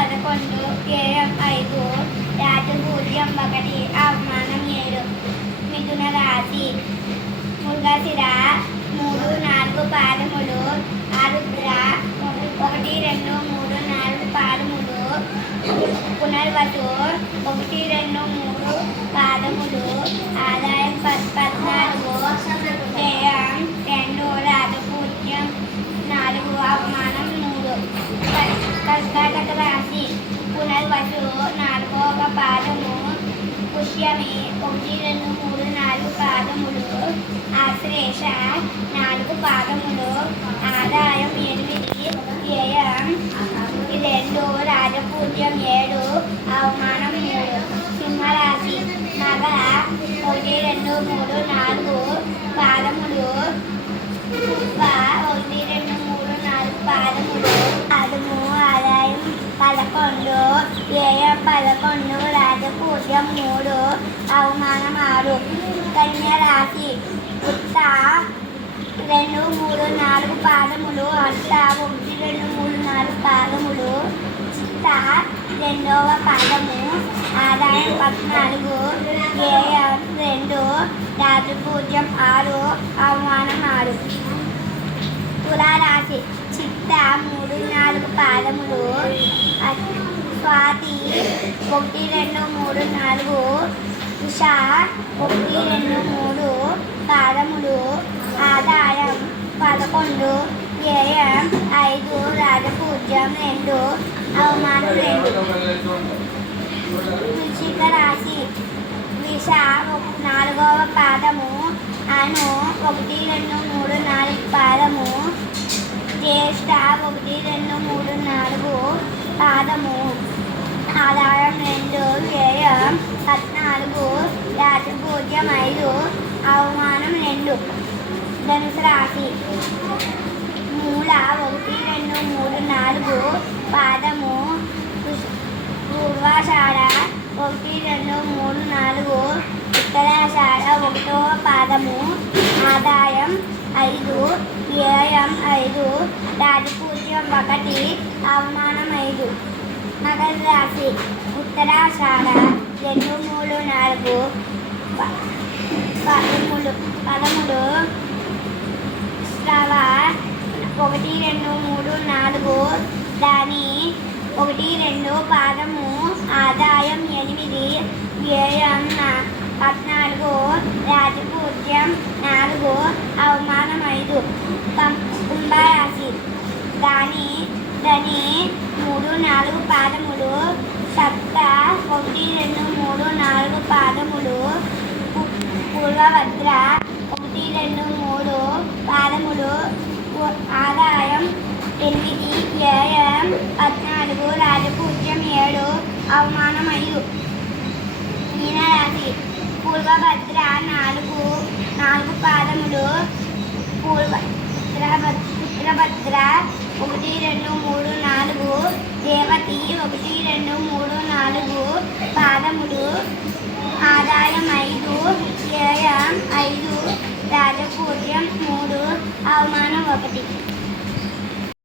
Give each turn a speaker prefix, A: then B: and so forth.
A: పదకొండు వ్యయం ఐదు రాజపూజ్యం ఒకటి అవమానం ఏడు మిథున రాశి మృగశిర మూడు నాలుగు పాదములు ఆరుద్ర ఒకటి రెండు మూడు నాలుగు పాదములు పునర్వసు ఒకటి రెండు మూడు పాదములు రాసి పునర్వసు నాలుగో ఒక పాదము పుష్యమి ఒకటి రెండు మూడు నాలుగు పాదములు ఆశ్లేష నాలుగు పాదములు ఆదాయం ఎనిమిది వ్యయం రెండు రాజపూజ్యం ఏడు అవమానం మూడు సింహరాశి నగ ఒకటి రెండు మూడు నాలుగు పదకొండు రాజపూజ్యం మూడు అవమానం ఆరు కన్య రాశి ఉత్త రెండు మూడు నాలుగు పాదములు అట్ట ఒకటి రెండు మూడు నాలుగు పాదములు చిత్త రెండవ పాదము ఆదాయం పద్నాలుగు రెండు రాజపూజ్యం ఆరు అవమానం ఆరు తులారాశి చిత్త మూడు నాలుగు పాదములు స్వాతి ఒకటి రెండు మూడు నాలుగు. ఉష ఒకటి రెండు మూడు. కారములు ఆదాయం పదకొండు. వ్యయం ఐదు. రాజపూజ్యం రెండు. అవమానం రెండు. వృశ్చిక రాశి విష ఒక- నాలుగవ పాదము. అను ఒకటి రెండు మూడు నాలుగు పాదము. జ్యేష్ఠ ఒకటి రెండు మూడు నాలుగు పాదము. ఆధారం రెండు వ్యయం పద్నాలుగు రాజపూజ్యం ఐదు అవమానం రెండు ధనుసు రాశి మూల ఒకటి రెండు మూడు నాలుగు పాదము పూర్వాషాఢ ఒకటి రెండు మూడు నాలుగు ఉత్తరాషాఢ ఒకటో పాదము ఆదాయం ఐదు వ్యయం ఐదు రాజపూజ్యం ఒకటి అవమానం ఐదు మకర రాశి ఉత్తరాషాఢ రెండు మూడు నాలుగు పదమూడు పదమూడు శ్రవ ఒకటి రెండు మూడు నాలుగు దాని ఒకటి రెండు పాదము ఆదాయం ఎనిమిది వ్యయం పద్నాలుగు రాజపూజ్యం నాలుగు అవమానం ఐదు కుంభరాశి దాని దాని మూడు నాలుగు పాదములు. సప్త ఒకటి రెండు మూడు నాలుగు పాదములు. పూర్వభద్ర ఒకటి రెండు మూడు పాదములు. ఆదాయం ఎనిమిది వ్యయం పద్నాలుగు రాజపూజ్యం ఏడు అవమానం ఐదు. మీనరాశి పూర్వభద్ర నాలుగు నాలుగు పాదములు. పూర్వ ఉత్తరభద్ర ఒకటి రెండు మూడు నాలుగు. రేవతి ఒకటి రెండు మూడు నాలుగు. పాదములు ఆదాయం ఐదు వ్యయం ఐదు రాజపూజ్యం మూడు అవమానం ఒకటి.